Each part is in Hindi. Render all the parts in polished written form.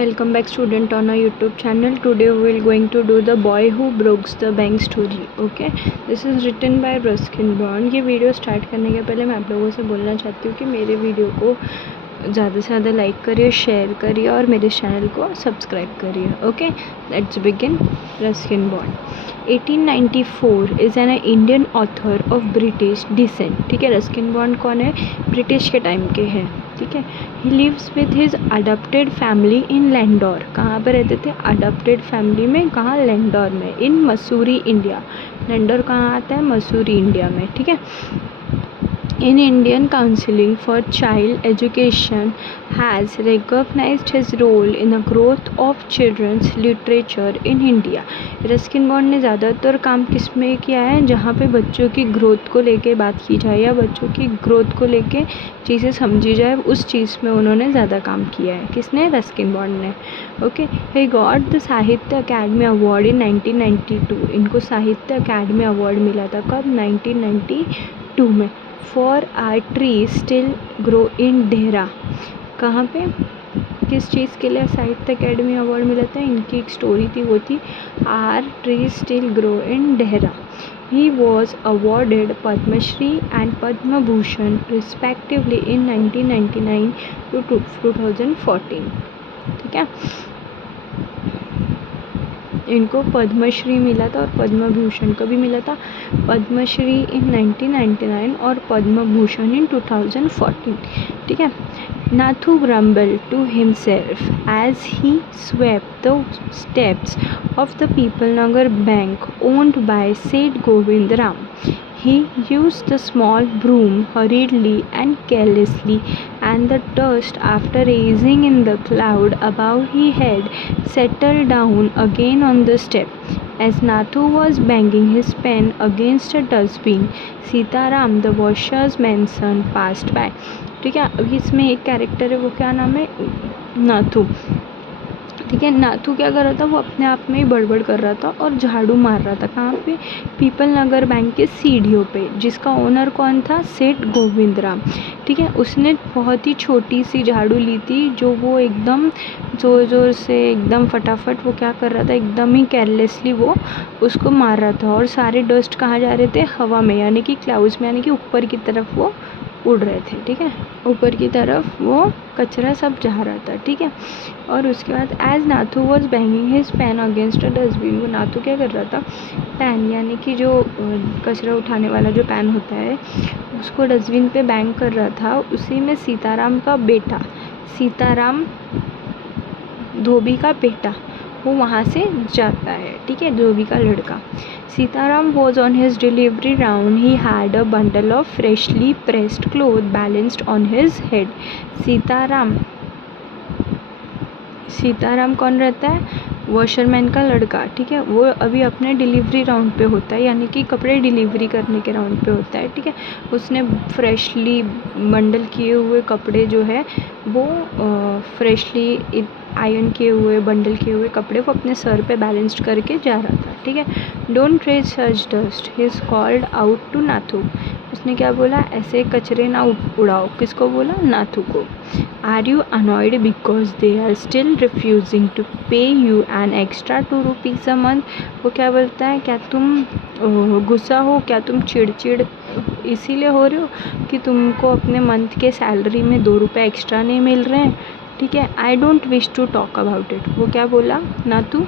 Welcome back student on our YouTube channel. Today we will going to do the boy who broke the bank story. Okay, this is written by Ruskin Bond. ये वीडियो स्टार्ट करने के पहले मैं आप लोगों से बोलना चाहती हूँ कि मेरे वीडियो को ज़्यादा से ज़्यादा लाइक करिए, शेयर करिए और मेरे चैनल को सब्सक्राइब करिए. Okay, let's begin. Ruskin Bond 1894 is an Indian author of British descent. ठीक है, रस्किन बॉन्ड कौन है? ब्रिटिश के टाइम के हैं. ठीक है. He lives with his adopted family in Landour. कहाँ पर रहते थे? अडॉप्टेड फैमिली में. कहाँ? लैंडोर में, इन मसूरी इंडिया. लैंडोर कहाँ आता है? मसूरी इंडिया में. ठीक है. In Indian Counseling for Child Education has recognized his role in the growth of children's literature in India. Ruskin bond ने ज़्यादातर काम किस में किया है? जहाँ पे बच्चों की ग्रोथ को लेके बात की जाए या बच्चों की ग्रोथ को लेके चीज़ें समझी जाए, उस चीज़ में उन्होंने ज़्यादा काम किया है. किसने? रस्किन बॉन्ड ने. ओके. ही गॉट द साहित्य अकेडमी अवार्ड इन 1992. इनको साहित्य अकेडमी अवार्ड मिला था. कब? 1992 में. For our tree still grow in Dehra. कहाँ पे? किस चीज़ के लिए साहित्य अकेडमी अवार्ड मिला था? इनकी एक स्टोरी थी, वो थी our tree still grow in Dehra. He was awarded Padma Shri and Padma Bhushan respectively in 1999 to 2014. ठीक है. इनको पद्मश्री मिला था और पद्म भूषण को भी मिला था. पद्मश्री इन 1999 और पद्म भूषण इन 2014. ठीक है. Nathu grumbled to himself as he swept the steps of the Peoplenagar Bank owned by Seth Govind Ram. He used the small broom hurriedly and carelessly, and the dust, after raising in the cloud above his head, settled down again on the step. As Nathu was banging his pen against a dustbin, Sitaram, the washer's son, passed by. ठीक है. अभी इसमें एक कैरेक्टर है, वो क्या नाम है? नाथू. ठीक है. नाथू क्या कर रहा था? वो अपने आप में ही बड़बड़ कर रहा था और झाड़ू मार रहा था. कहाँ पे? पीपल नगर बैंक के सीढ़ियों पे. जिसका ओनर कौन था? सेठ गोविंद राम. ठीक है. उसने बहुत ही छोटी सी झाड़ू ली थी, जो वो एकदम ज़ोर ज़ोर से, एकदम फटाफट वो क्या कर रहा था? एकदम ही केयरलेसली वो उसको मार रहा था. और सारे डस्ट कहाँ जा रहे थे? हवा में, यानी कि क्लाउड्स में, यानी कि ऊपर की तरफ वो उड़ रहे थे. ठीक है. ऊपर की तरफ वो कचरा सब जा रहा था. ठीक है. और उसके बाद as Nathu was banging his pen against a dustbin. वो नाथू क्या कर रहा था? पेन, यानी कि जो कचरा उठाने वाला जो पेन होता है, उसको डस्टबिन पे बैंग कर रहा था. उसी में सीताराम का बेटा, सीताराम धोबी का बेटा, वो वहाँ से जाता है. ठीक है. धोबी का लड़का. Sitaram was on his delivery round. He had a bundle of freshly pressed cloth balanced on his head. Sitaram कौन रहता है? वॉशरमैन का लड़का. ठीक है. वो अभी अपने डिलीवरी राउंड पे होता है, यानी कि कपड़े डिलीवरी करने के राउंड पे होता है. ठीक है. उसने फ्रेशली बंडल किए हुए कपड़े जो है वो फ्रेशली आयरन किए हुए, बंडल किए हुए कपड़े वो अपने सर पे बैलेंस्ड करके जा रहा था. ठीक है. Don't raise such dust he is called out to Nathu. उसने क्या बोला? ऐसे कचरे ना उड़ाओ. किसको बोला? नाथू को. Are you annoyed because they are still refusing to pay you an extra 2 rupees a month. वो क्या बोलता है? क्या तुम गुस्सा हो? क्या तुम चिड़चिड़ इसीलिए हो रहे हो कि तुमको अपने मंथ के सैलरी में 2 रुपये एक्स्ट्रा नहीं मिल रहे हैं? ठीक है. I don't wish to talk about it. वो क्या बोला? नाथू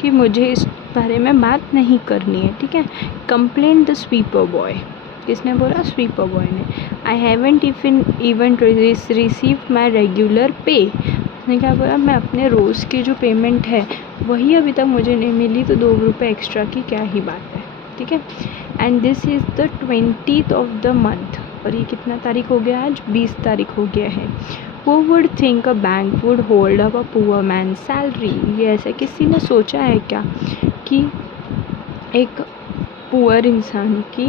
कि मुझे इस बारे में बात नहीं करनी है. ठीक है. Complain the sweeper boy. किसने बोला? स्वीपर बॉय ने. I haven't even receive my regular पे. उसने क्या बोला? मैं अपने रोज़ की जो पेमेंट है वही अभी तक मुझे नहीं मिली, तो 2 रुपये एक्स्ट्रा की क्या ही बात है. ठीक है. And this is the 20th of the month. और ये कितना तारीख हो गया? आज 20 तारीख हो गया है. Who would think a bank would hold up a poor man's salary? ये ऐसा किसी ने सोचा है क्या कि एक पुअर इंसान की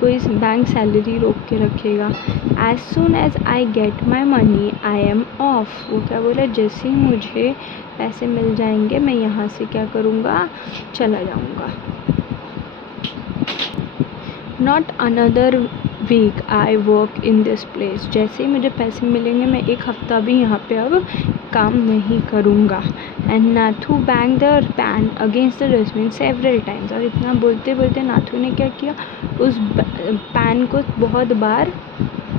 कोई बैंक सैलरी रोक के रखेगा? As soon as I get my money I am off. वो क्या बोला? जैसे ही मुझे पैसे मिल जाएंगे मैं यहाँ से क्या करूँगा? चला जाऊँगा. Not another week I work in this place. जैसे ही मुझे पैसे मिलेंगे मैं एक हफ़्ता भी यहाँ पे अब काम नहीं करूँगा। And Nathu bang the pan against the dustbin several times. और इतना बोलते बोलते नाथू ने क्या किया, उस पैन को बहुत बार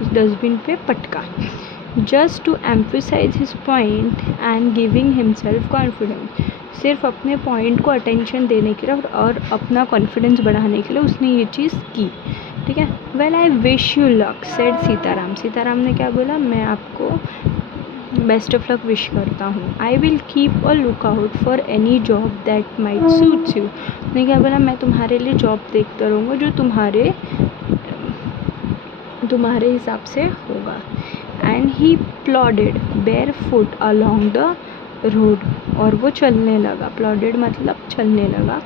उस डस्टबिन पे पटका। Just to emphasise his point and giving himself confidence. सिर्फ अपने पॉइंट को अटेंशन देने के लिए और अपना कॉन्फिडेंस बढ़ाने के लिए उसने ये चीज़ की। ठीक है। Well I wish you luck said Sitaram. Sitaram ने क्या बोला, मैं आपको बेस्ट ऑफ लक विश करता हूँ। I will keep a look out for any job that might suits you. उसने क्या बोला, मैं तुम्हारे लिए जॉब देखता रहूँगा जो तुम्हारे हिसाब से होगा। And he plodded barefoot along the road. और वो चलने लगा। प्लॉडेड मतलब चलने लगा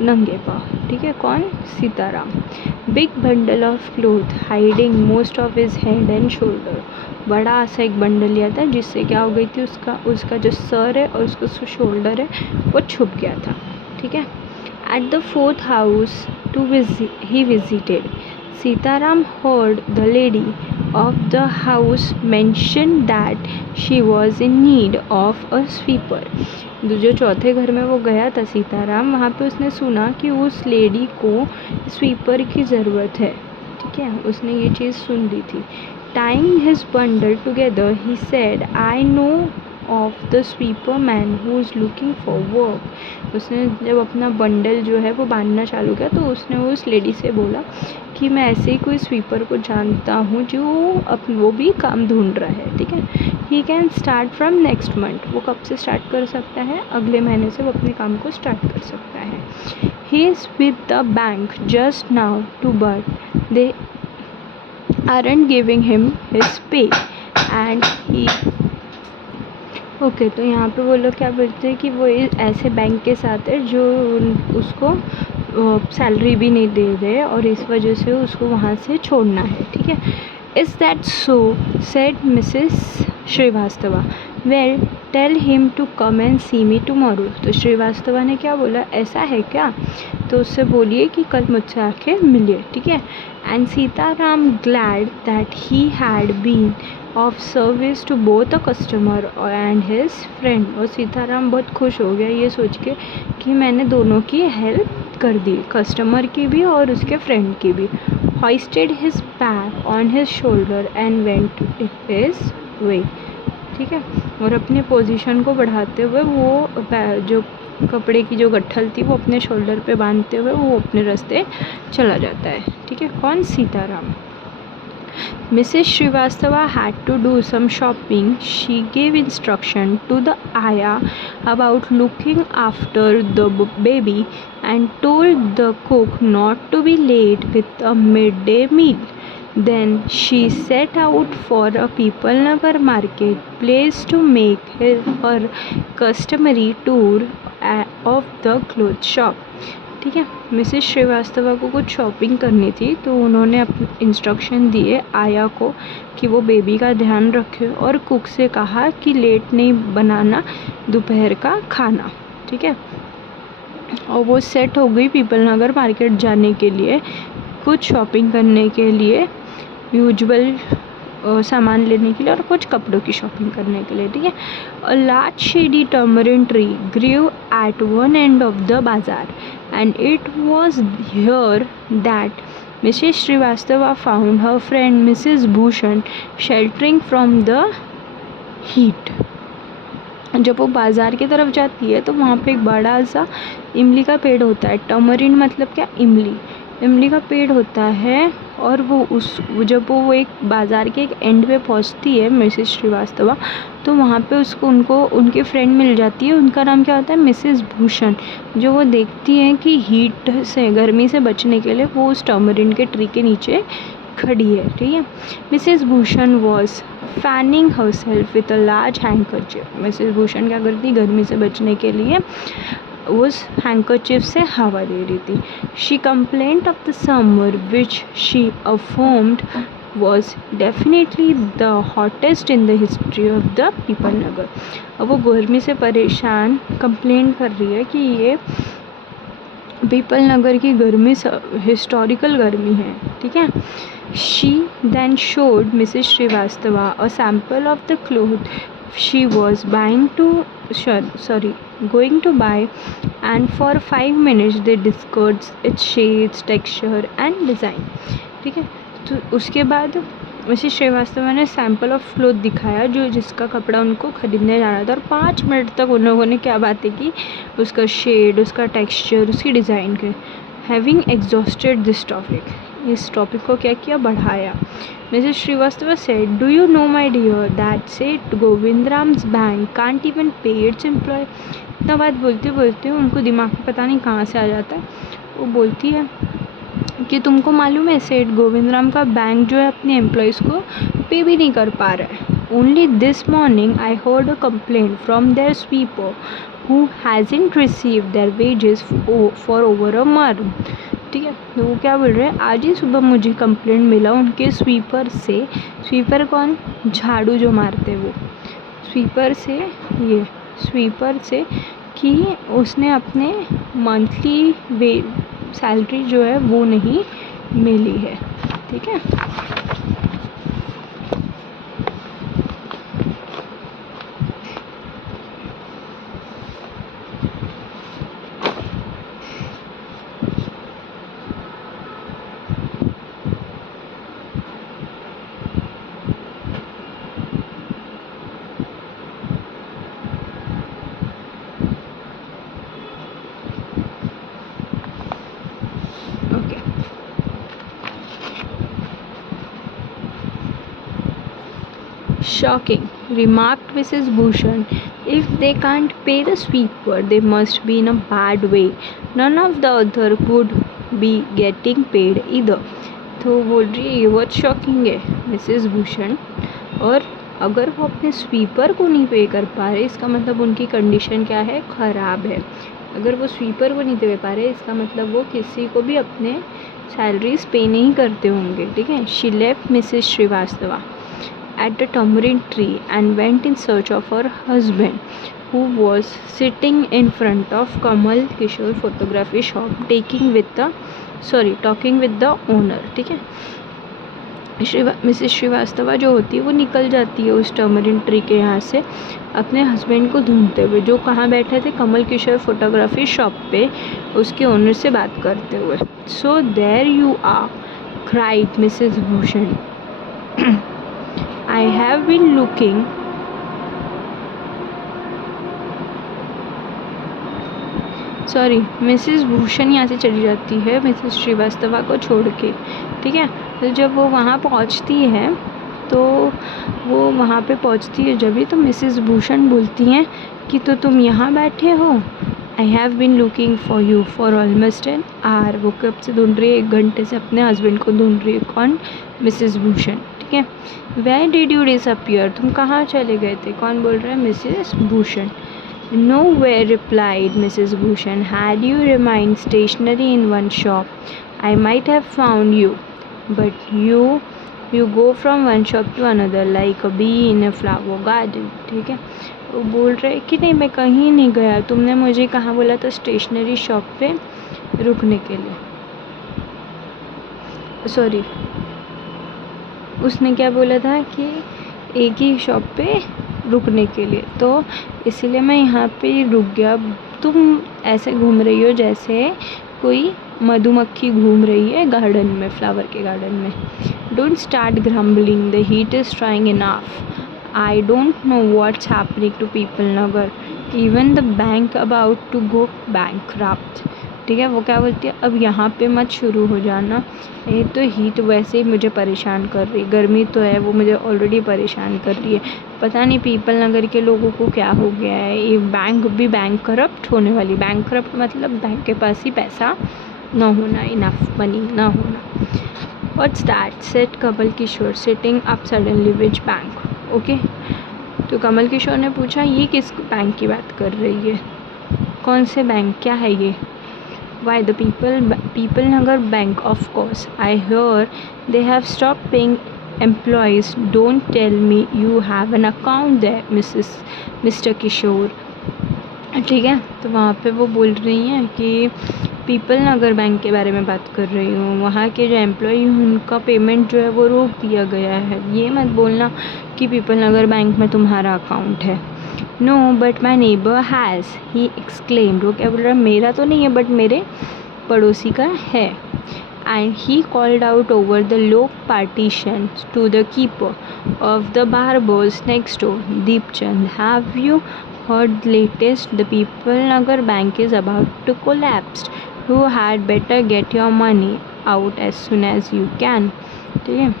नंगे पाँव। ठीक है। कौन, Sitaram. Big bundle of cloth hiding most of his head and shoulder. बड़ा सा एक बंडल लिया था जिससे क्या हो गई थी, उसका जो सर है और उसका जो शोल्डर है वो छुप गया था। ठीक है। At the fourth house he visited, Sitaram heard the lady of the house mention that she was in need of a sweeper. जो चौथे घर में वो गया था सीताराम, वहाँ पे उसने सुना कि उस लेडी को स्वीपर की ज़रूरत है। ठीक है। उसने ये चीज़ सुन ली थी। Tying his bundle together, he said, I know of the sweeper man who is looking for work. उसने जब अपना बंडल जो है वो बांधना चालू किया तो उसने उस लेडी से बोला कि मैं ऐसे ही कोई स्वीपर को जानता हूँ जो वो भी काम ढूंढ रहा है। ठीक है। He can start from next month. वो कब से स्टार्ट कर सकता है, अगले महीने से वो अपने काम को स्टार्ट कर सकता है। He is with the bank just now to but they aren't giving him his pay and he okay. तो यहाँ पे वो लोग क्या बोलते हैं कि वो ऐसे बैंक के साथ है जो उसको सैलरी भी नहीं दे रहे और इस वजह से उसको वहाँ से छोड़ना है। ठीक है। Is that so said Mrs Srivastava. Well tell him to come and see me tomorrow. तो श्रीवास्तवा ने क्या बोला, ऐसा है क्या, तो उससे बोलिए कि कल मुझसे आके मिलिए। ठीक है। And Sitaram glad that he had been of service to both a customer and his friend. और सीताराम बहुत खुश हो गया ये सोच के कि मैंने दोनों की हेल्प कर दी, कस्टमर की भी और उसके फ्रेंड की भी। hoisted his bag on his shoulder and went his way। ठीक है। और अपने पोजीशन को बढ़ाते हुए वो जो कपड़े की जो गट्ठल थी वो अपने शोल्डर पे बांधते हुए वो अपने रास्ते चला जाता है। ठीक है। कौन, Sitaram. Mrs. Srivastava had to do some shopping. She gave instruction to the ayah about looking after the baby and told the cook not to be late with a midday meal. Then she set out for a Pipalnagar market place to make her customary tour of the clothes shop. ठीक है। मिसेस श्रीवास्तवा को कुछ शॉपिंग करनी थी तो उन्होंने अपने इंस्ट्रक्शन दिए आया को कि वो बेबी का ध्यान रखे और कुक से कहा कि लेट नहीं बनाना दोपहर का खाना। ठीक है। और वो सेट हो गई पीपल नगर मार्केट जाने के लिए, कुछ शॉपिंग करने के लिए, यूजुअल सामान लेने के लिए और कुछ कपड़ों की शॉपिंग करने के लिए। ठीक है। A large shady tamarind tree grew at one end of the bazaar and it was here that Mrs Srivastava found her friend Mrs Bhushan sheltering from the heat. जब वो बाज़ार की तरफ जाती है तो वहाँ पे एक बड़ा सा इमली का पेड़ होता है। टर्मरिन मतलब क्या, इमली का पेड़ होता है। और जब वो एक बाज़ार के एक एंड पे पहुँचती है मिसेस श्रीवास्तवा तो वहाँ पे उनको उनकी फ्रेंड मिल जाती है। उनका नाम क्या होता है, मिसेस भूषण। जो वो देखती हैं कि हीट से, गर्मी से बचने के लिए वो उस टर्मरिन के ट्री के नीचे खड़ी है। ठीक है। Mrs Bhushan was fanning herself with a large handkerchief. Mrs Bhushan क्या करती, गर्मी से बचने के लिए उस हैंकरचिफ से हवा दे रही थी। She complained of the summer which she affirmed was definitely the hottest in the history of the Pipal Nagar. अब वो गर्मी से परेशान कंप्लेंट कर रही है कि ये पीपल नगर की गर्मी हिस्टोरिकल गर्मी है। ठीक है। She then showed Mrs Srivastava a sample of the cloth she was going to buy, and for 5 minutes they discussed its shades, texture and design. ठीक है, तो उसके बाद मिसेस श्रीवास्तव ने सैम्पल ऑफ क्लोथ दिखाया जिसका कपड़ा उनको खरीदने जाना था, और 5 मिनट तक उन लोगों ने क्या बातें की, उसका शेड, उसका टेक्सचर, उसकी डिज़ाइन के। हैविंग एग्जॉस्टेड दिस टॉपिक, इस टॉपिक को क्या किया, बढ़ाया। Mrs Srivastava said, do you know my dear that Seth Govindram's bank can't even pay its employ. इतना बात बोलते बोलते उनको दिमाग में पता नहीं कहाँ से आ जाता है, वो बोलती है कि तुमको मालूम है सेठ गोविंदराम का बैंक जो है अपने एम्प्लॉयज़ को पे भी नहीं कर पा रहा है। Only this morning I heard a complaint from their sweeper who hasn't received their wages for over a month. ठीक है, तो वो क्या बोल रहे हैं, आज ही सुबह मुझे कंप्लेंट मिला उनके स्वीपर से। स्वीपर कौन, झाड़ू जो मारते वो, स्वीपर से कि उसने अपने मंथली सैलरी जो है वो नहीं मिली है। ठीक है, Shocking, remarked Mrs. Bhushan. If they can't pay the sweeper, they must be in a bad way. None of the other could be getting paid either. तो बोल रही है ये बहुत शॉकिंग है मिसेस भूषण, और अगर वो अपने स्वीपर को नहीं पे कर पा रहे इसका मतलब उनकी कंडीशन क्या है, ख़राब है। अगर वो स्वीपर को नहीं दे पा रहे इसका मतलब वो किसी को भी अपने सैलरीज पे नहीं करते होंगे। ठीक है, she left Mrs Srivastava at the tamarind tree and went in search of her husband, who was sitting in front of Kamal Kishore photography shop talking with the owner। ठीक है, मिसेस श्रीवास्तवा जो होती है वो निकल जाती है उस टर्मरिन ट्री के यहाँ से अपने हस्बैंड को ढूंढते हुए, जो कहाँ बैठे थे, कमल किशोर फोटोग्राफी शॉप पे उसके ओनर से बात करते हुए। So there you are, cried Mrs Bhushan, I have been looking Mrs Bhushan यहाँ से चली जाती है मिसेस श्रीवास्तवा को छोड़ के। ठीक है, तो जब वो वहाँ पहुँचती है जब भी तो मिसेस भूषण बोलती हैं कि तो तुम यहाँ बैठे हो, I have been looking for you for almost an hour. वो कब से ढूंढ रही है, 1 घंटे से अपने हस्बैंड को ढूंढ रही है। कौन, मिसेस भूषण। ठीक है, वेयर डिड यू डिसअपियर, तुम कहाँ चले गए थे, कौन बोल रहा है, Mrs Bhushan. Nowhere, replied Mrs Bhushan, had you remained stationary in one shop I might have found you, but you go from one shop to another like a bee in a flower garden. ठीक है, वो बोल रहे कि नहीं मैं कहीं नहीं गया, तुमने मुझे कहाँ बोला था, स्टेशनरी शॉप पे रुकने के लिए। उसने क्या बोला था कि एक ही शॉप पे रुकने के लिए, तो इसीलिए मैं यहाँ पे रुक गया। तुम ऐसे घूम रही हो जैसे कोई मधुमक्खी घूम रही है गार्डन में, फ्लावर के गार्डन में। Don't start grumbling, the heat is trying enough. I don't know what's happening to Pipalnagar, even the bank about to go bankrupt. ठीक है, वो क्या बोलती है, अब यहाँ पे मत शुरू हो जाना, ये तो हीट वैसे ही मुझे परेशान कर रही, गर्मी तो है वो मुझे ऑलरेडी परेशान कर रही है, पता नहीं पीपल नगर के लोगों को क्या हो गया है, ये बैंक भी बैंकक्रप्ट होने वाली। बैंकक्रप्ट मतलब बैंक के पास ही पैसा ना होना, इनफ मनी ना होना। What's that, said Kamal Kishore sitting up suddenly, which bank. Okay, तो कमल किशोर ने पूछा ये किस बैंक की बात कर रही है, कौन से बैंक, क्या है ये। Why, the people Nagar Bank, of course. I hear they have stopped paying employees. Don't tell me you have an account there, Mr. Kishore। ठीक है, तो वहाँ पे वो बोल रही हैं कि पीपल नगर बैंक के बारे में बात कर रही हूँ। वहाँ के जो एम्प्लॉई उनका पेमेंट जो है वो रोक दिया गया है। ये मत बोलना कि पीपल नगर बैंक में तुम्हारा अकाउंट है। No but my neighbour has, he exclaimed. वो क्या बोल रहा है, मेरा तो नहीं है बट मेरे पड़ोसी का है। And he called out over the low partition to the keeper of the barber's next door, Deepchand, have you heard latest? The People Nagar bank is about to collapse. You had better get your money out as soon as you can. ठीक है,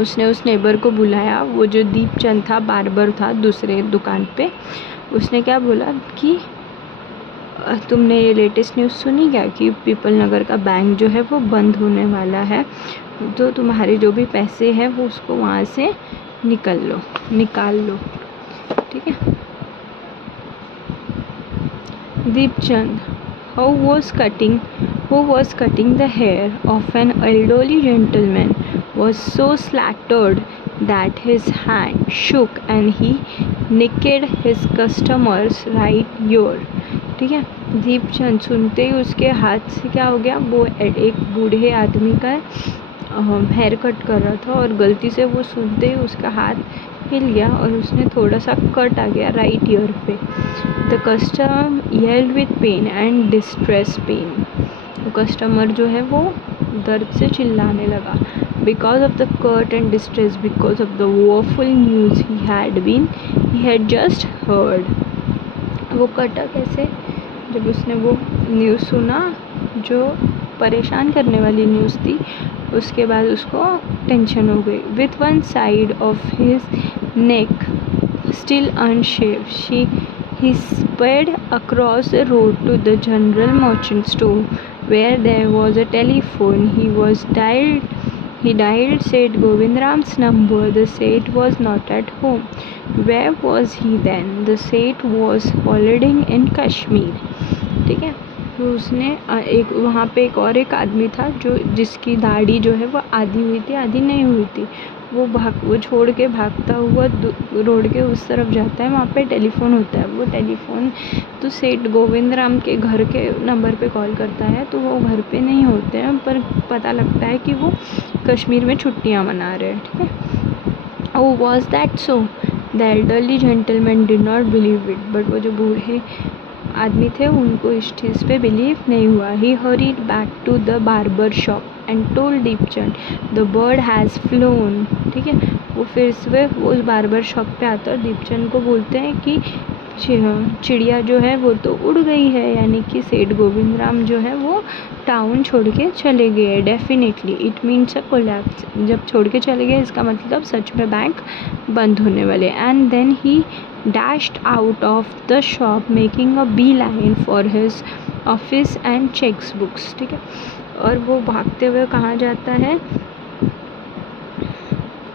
उसने उस नेबर को बुलाया, वो जो दीपचंद था, बार्बर था दूसरे दुकान पे। उसने क्या बोला कि तुमने ये लेटेस्ट न्यूज़ सुनी क्या कि पीपल नगर का बैंक जो है वो बंद होने वाला है, तो तुम्हारे जो भी पैसे हैं वो उसको वहाँ से निकाल लो। ठीक है। Deepchand, who was cutting the hair of an elderly gentleman, was so slaughtered that his hand shook and he nicked his customer's right ear. ठीक है, दीपचंद सुनते ही उसके हाथ से क्या हो गया, वो एक बूढ़े आदमी का हेयर कट कर रहा था और गलती से वो सुनते ही उसका हाथ हिल गया और उसने थोड़ा सा कट आ गया राइट ईयर पे। The customer yelled with pain and distress pain. वो कस्टमर जो है वो दर्द से चिल्लाने लगा। Because of the cut and distress, because of the woeful news he had just heard. वो कटा कैसे, जब उसने वो न्यूज़ सुना जो परेशान करने वाली न्यूज़ थी, उसके बाद उसको टेंशन हो गई। With one side of his neck still unshaved, he sped across the road to the general merchant store where there was a telephone. He dialed Seth Govindram's number. The Seth was not at home. Where was he then? The Seth was holidaying in Kashmir. ठीक है, तो उसने एक वहाँ पे एक आदमी था जिसकी दाढ़ी जो है वो आधी हुई थी आधी नहीं हुई थी। वो छोड़ के भागता हुआ रोड के उस तरफ जाता है, वहाँ पे टेलीफोन होता है। वो टेलीफोन तो सेठ गोविंद राम के घर के नंबर पे कॉल करता है, तो वो घर पे नहीं होते हैं, पर पता लगता है कि वो कश्मीर में छुट्टियाँ मना रहे हैं। ठीक है। Oh, was that so? The elderly gentleman did not believe it, but वो जो बूढ़े आदमी थे उनको इस चीज़ पे बिलीव नहीं हुआ। He hurried back to the barber shop and told Deepchand, the bird has flown. ठीक है, वो फिर से वो उस बार्बर शॉप पे आता है और दीपचंद को बोलते हैं कि चिड़िया जो है वो तो उड़ गई है, यानी कि सेठ गोविंद राम जो है वो टाउन छोड़ के चले गए। Definitely it means a collapse. जब छोड़ के चले गए इसका मतलब सच में बैंक बंद होने वाले। And then he dashed out of the shop making a beeline for his office and checks books. ठीक है, और वो भागते हुए कहाँ जाता है,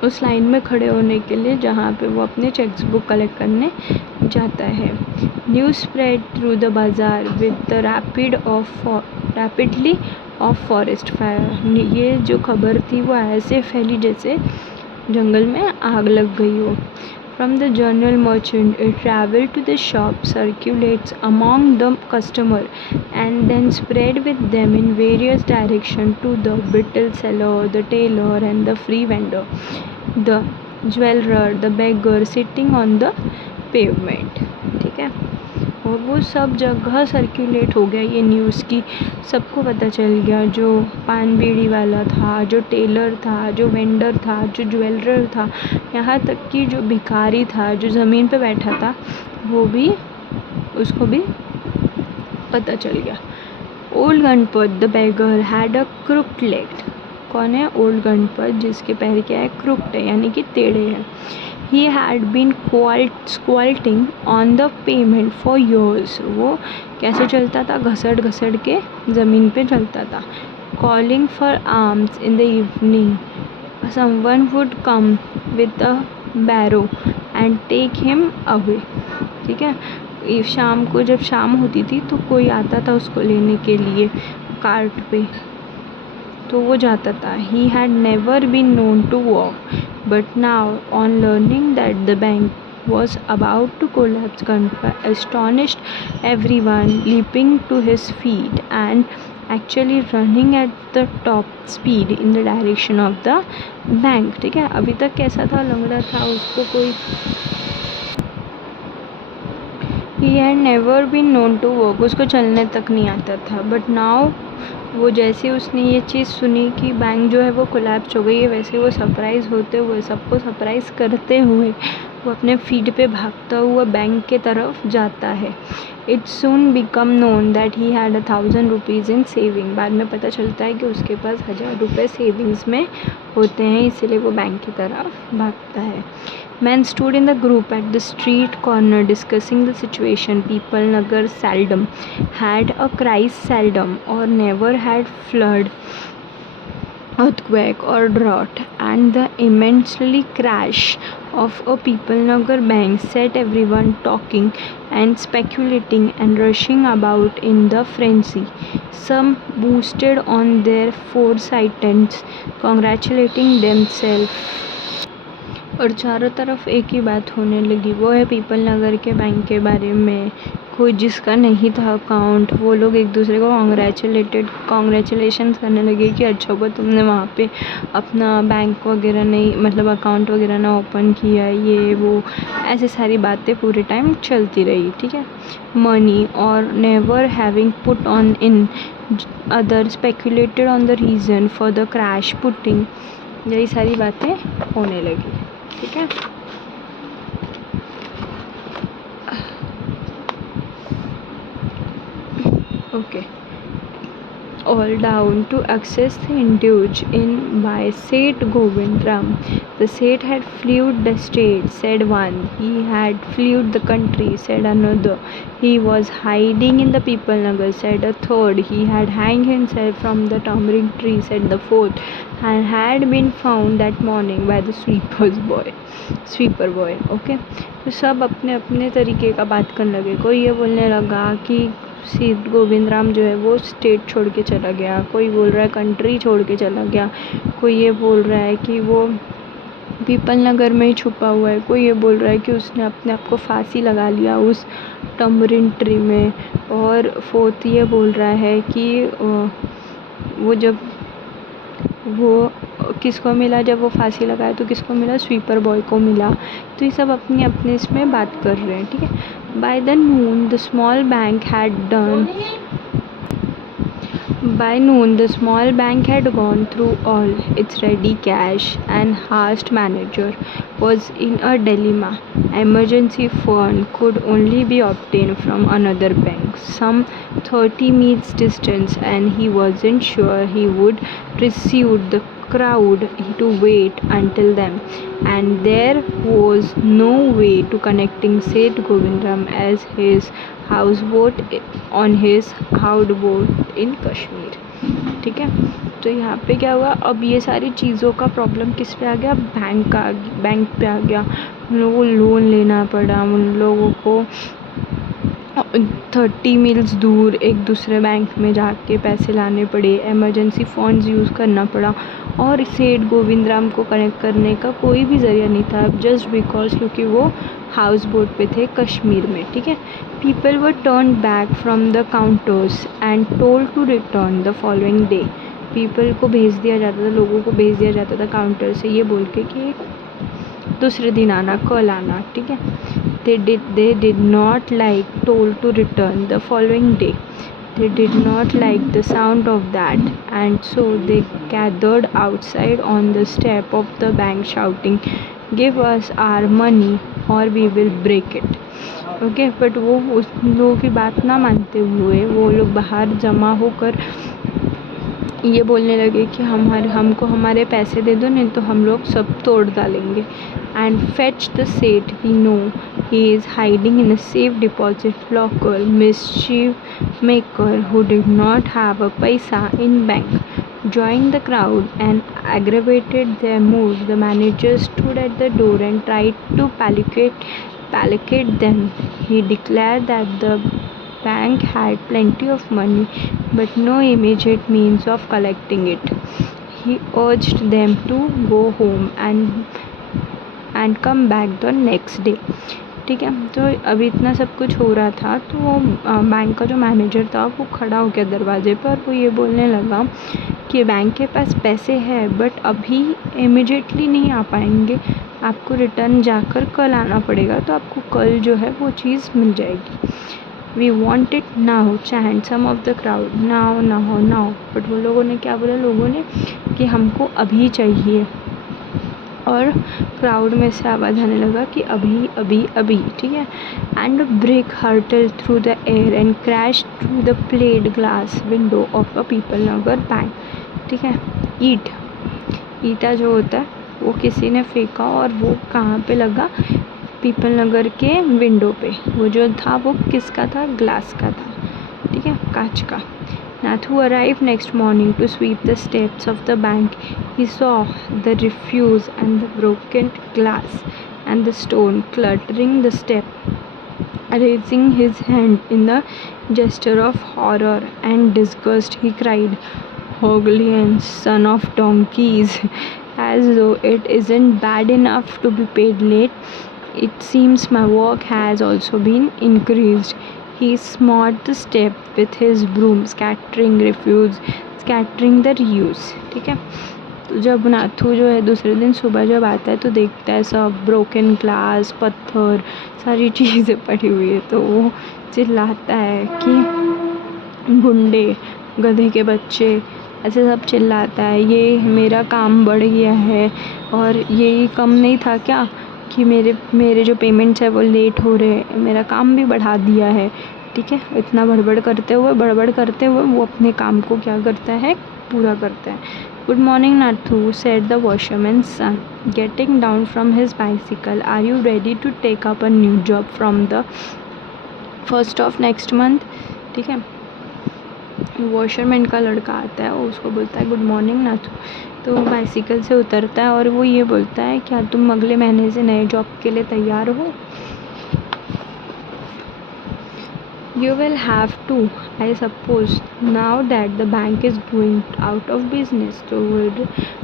उस लाइन में खड़े होने के लिए जहाँ पे वो अपने चेक्स बुक कलेक्ट करने जाता है। न्यूज़ स्प्रेड थ्रू द बाज़ार with the rapidly of forest fire. ये जो खबर थी वो ऐसे फैली जैसे जंगल में आग लग गई हो। From the general merchant, it travelled to the shop, circulates among the customer, and then spread with them in various directions to the brittle seller, the tailor, and the free vendor, the jeweler, the beggar sitting on the pavement. ठीक है, और वो सब जगह सर्कुलेट हो गया ये न्यूज़ की, सबको पता चल गया। जो पान बीड़ी वाला था, जो टेलर था, जो वेंडर था, जो ज्वेलर था, यहाँ तक कि जो भिखारी था जो ज़मीन पे बैठा था वो भी, उसको भी पता चल गया। Old Ganpat the beggar had a crooked leg. कौन है ओल्ड गणपत, जिसके पैर क्या है, क्रुक्ड है, यानी कि टेढ़े हैं। He had been squatting on the pavement for years. वो कैसे चलता था, घसड़ के ज़मीन पे चलता था। Calling for alms in the evening, someone would come with a barrow and take him away. ठीक है, शाम को जब शाम होती थी तो कोई आता था उसको लेने के लिए कार्ट पे, तो वो जाता था। He had never been known to walk, but now on learning that the bank was about to collapse. Ganfa astonished everyone, leaping to his feet and actually running at the top speed in the direction of the bank. ठीक है, अभी तक कैसा था, लंगड़ा था, उसको कोई he had never been known to walk, उसको चलने तक नहीं आता था. बट नाउ वो जैसे उसने ये चीज़ सुनी कि बैंक जो है वो कोलैप्स हो गई है, वैसे वो सरप्राइज़ होते हुए, सबको सरप्राइज़ करते हुए वो अपने फीट पे भागता हुआ बैंक के तरफ जाता है. It soon become known that he had 1,000 rupees in saving. बाद में पता चलता है कि उसके पास 1,000 रुपये सेविंग्स में होते हैं, इसीलिए वो बैंक की तरफ भागता है. Men stood in the group at the street corner discussing the situation. People Nagar seldom had a crisis, seldom or never had flood, earthquake or drought, and the immensely crash of a People Nagar bank set everyone talking and speculating and rushing about in the frenzy. Some boosted on their foresight and congratulating themselves. और चारों तरफ एक ही बात होने लगी, वो है पीपल नगर के बैंक के बारे में. कोई जिसका नहीं था अकाउंट, वो लोग एक दूसरे को कॉन्ग्रेचुलेशंस करने लगे कि अच्छा हुआ तुमने वहाँ पे अपना बैंक वगैरह नहीं, मतलब अकाउंट वगैरह ना ओपन किया, ये वो ऐसे सारी बातें पूरे टाइम चलती रही. ठीक है. मनी और never having put on in other speculated on the reason for the crash putting, यही सारी बातें होने लगी. ठीक है. Okay. All down to access the indulged in by Seth Govindram. The Seth had fled the state, said one. He had fled the country, said another. He was hiding in the People Nagar, said a third. He had hanged himself from the tamarind tree, said the fourth, and had been found that morning by the sweeper boy. Okay. तो सब अपने अपने तरीके का बात करने लगे. कोई ये बोलने लगा कि सेठ गोविंद जो है वो स्टेट छोड़ के चला गया, कोई बोल रहा है कंट्री छोड़ के चला गया, कोई ये बोल रहा है कि वो पीपल नगर में ही छुपा हुआ है, कोई ये बोल रहा है कि उसने अपने आप को फांसी लगा लिया उस टमरिन ट्री में, और फोर्थ ये बोल रहा है कि वो जब वो किसको मिला, जब वो फांसी लगाया तो किसको मिला, स्वीपर बॉय को मिला. तो ये सब अपने अपने इसमें बात कर रहे हैं. ठीक है. By noon, the small bank had gone through all its ready cash, and Hearst manager was in a dilemma. Emergency fund could only be obtained from another bank, some 30 miles distance, and he wasn't sure he would pursue the crowd to wait until then, and there was no way to connecting Seth Govindram as his houseboat on his houseboat in Kashmir. ठीक है. तो यहाँ पे क्या हुआ, अब ये सारी चीज़ों का प्रॉब्लम किस पे आ गया, बैंक पे आ गया. उन लोगों को लोन लेना पड़ा, उन लोगों को 30 मील्स दूर एक दूसरे बैंक में जाके पैसे लाने पड़े, इमरजेंसी फंड्स यूज़ करना पड़ा, और सेठ गोविंदराम को कनेक्ट करने का कोई भी ज़रिया नहीं था, जस्ट बिकॉज क्योंकि वो हाउस बोट पे थे कश्मीर में. ठीक है. People were turned back from the counters and told to return the following day. People को भेज दिया जाता था, लोगों को भेज दिया जाता था काउंटर से ये बोल के कि दूसरे दिन आना, कल आना. ठीक है. They did not like told to return the following day. They did not like the sound of that, and so they gathered outside on the step of the bank shouting, "Give us our money or we will break it." Okay, but वो उस लोगों की बात ना मानते हुए वो लोग बाहर जमा होकर ये बोलने लगे कि हमको हमारे पैसे दे दो, नहीं तो हम लोग सब तोड़ डालेंगे. And fetch the Seth, we know he is hiding in a safe deposit locker. Mischief maker who did not have a paisa in bank joined the crowd and aggravated their mood. The manager stood at the door and tried to placate them. He declared that the bank had plenty of money but no immediate means of collecting it. He urged them to go home and and come back the next day. ठीक है, तो अभी इतना सब कुछ हो रहा था तो वो बैंक का जो मैनेजर था वो खड़ा हो गया दरवाजे पर, वो ये बोलने लगा कि बैंक के पास पैसे है बट अभी इमिडिएटली नहीं आ पाएंगे, आपको रिटर्न जाकर कल आना पड़ेगा, तो आपको कल जो है वो चीज़ मिल जाएगी। We want it now chant some of the crowd, now now now. But वो लोगों ने क्या बोला, लोगों ने कि हमको अभी चाहिए, और क्राउड में से आवाज़ आने लगा कि अभी अभी अभी। ठीक है, and brick hurtled through the air and crash through the plate glass window of a Pipalnagar bank. ठीक है, ईटा जो होता है वो किसी ने फेंका और वो कहाँ पे लगा, पीपल नगर के विंडो पे। वो जो था वो किसका था, ग्लास का था। ठीक है, कांच का। Nathu arrived next morning to sweep the steps of the bank. He saw the refuse and the broken glass and the stone cluttering the step. Raising his hand in the gesture of horror and disgust, he cried, "Hoglian son of donkeys!" as though it isn't bad enough to be paid late. It seems my work has also been increased. He smote the step with his broom, scattering the reuse. ठीक है, तो जब नाथू जो है दूसरे दिन सुबह जब आता है तो देखता है सब ब्रोकन ग्लास, पत्थर, सारी चीज़ें पड़ी हुई है, तो वो चिल्लाता है कि गुंडे, गधे के बच्चे, ऐसे सब चिल्लाता है, ये मेरा काम बढ़ गया है और ये कम नहीं था क्या कि मेरे जो पेमेंट्स है वो लेट हो रहे हैं, मेरा काम भी बढ़ा दिया है। ठीक है, इतना बड़बड़ करते हुए वो अपने काम को क्या करता है, पूरा करता है। Good morning Nathu, said the washerman son getting down from his bicycle, are you ready to take up a new job from the 1st of next month. ठीक है, वॉशरमैन का लड़का आता है, उसको बोलता है गुड मॉर्निंग नाथू, तो वो बाइसिकल से उतरता है और वो ये बोलता है क्या तुम अगले महीने से नए जॉब के लिए तैयार हो। You will have to, I suppose, now that the bank is going out of business. तो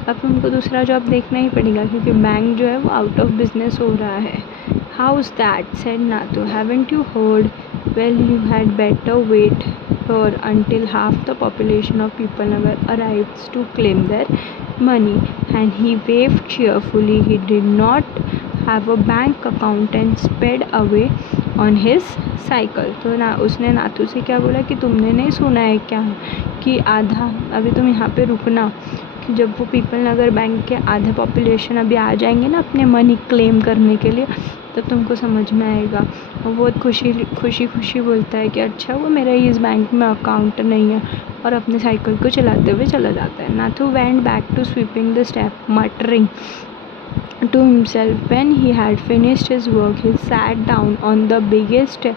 अब तुमको दूसरा जॉब देखना ही पड़ेगा क्योंकि बैंक जो है वो आउट ऑफ बिजनेस हो रहा है। How's that? said Nathu. Haven't you heard? Well, you had better wait here until half the population of Peoplenagar arrives to claim their money. And he waved cheerfully. He did not have a bank account and sped away on his cycle. तो ना उसने नाथू से क्या बोला कि तुमने नहीं सुना है क्या कि आधा, अभी तुम यहाँ पे रुकना, कि जब वो पीपल नगर बैंक के आधा पॉपुलेशन अभी आ जाएंगे ना अपने मनी क्लेम करने के लिए, तब तुमको समझ में आएगा। और बहुत खुशी बोलता है कि अच्छा वो मेरा इस बैंक में अकाउंट नहीं है, और अपने साइकिल को चलाते हुए चला जाता है। Nathu went back to sweeping the step muttering to himself. When he had finished his work, he sat down on the biggest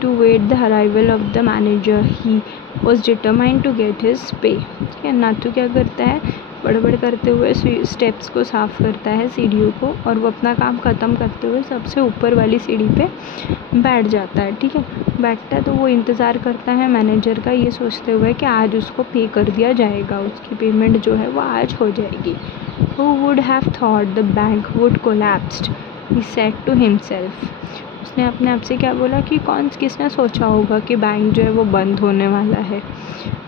to wait the arrival of the manager. He was determined to get his pay. ठीक है, नाथू क्या करता है, बड़बड़ करते हुए स्टेप्स को साफ़ करता है, सीढ़ियों को, और वो अपना काम ख़त्म करते हुए सबसे ऊपर वाली सीढ़ी पे बैठ जाता है। ठीक है, बैठता है तो वो इंतज़ार करता है मैनेजर का, ये सोचते हुए कि आज उसको पे कर दिया जाएगा, उसकी पेमेंट जो है वो आज हो जाएगी। Who would have thought the bank would collapsed? He said to himself. उसने अपने आप से क्या बोला कि किसने सोचा होगा कि बैंक जो है वो बंद होने वाला है।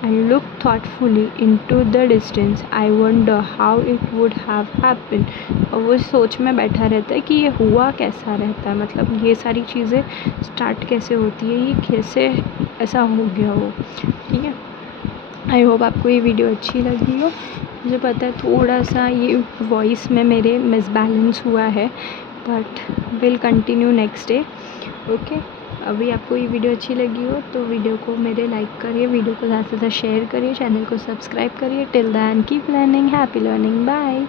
I looked thoughtfully into the distance. I wonder how it would have happened. और वो सोच में बैठा रहता है कि ये हुआ कैसा रहता है, मतलब ये सारी चीज़ें स्टार्ट कैसे होती है, ये कैसे ऐसा हो गया हो। ठीक है, आई होप आपको ये वीडियो अच्छी लगी हो। मुझे पता है थोड़ा सा ये वॉइस में मेरे मिसबैलेंस हुआ है, but will continue next day. Okay, अभी आपको ये वीडियो अच्छी लगी हो तो वीडियो को मेरे लाइक करिए, वीडियो को ज़्यादा से ज़्यादा शेयर करिए, चैनल को सब्सक्राइब करिए। Till then keep learning, happy learning, bye.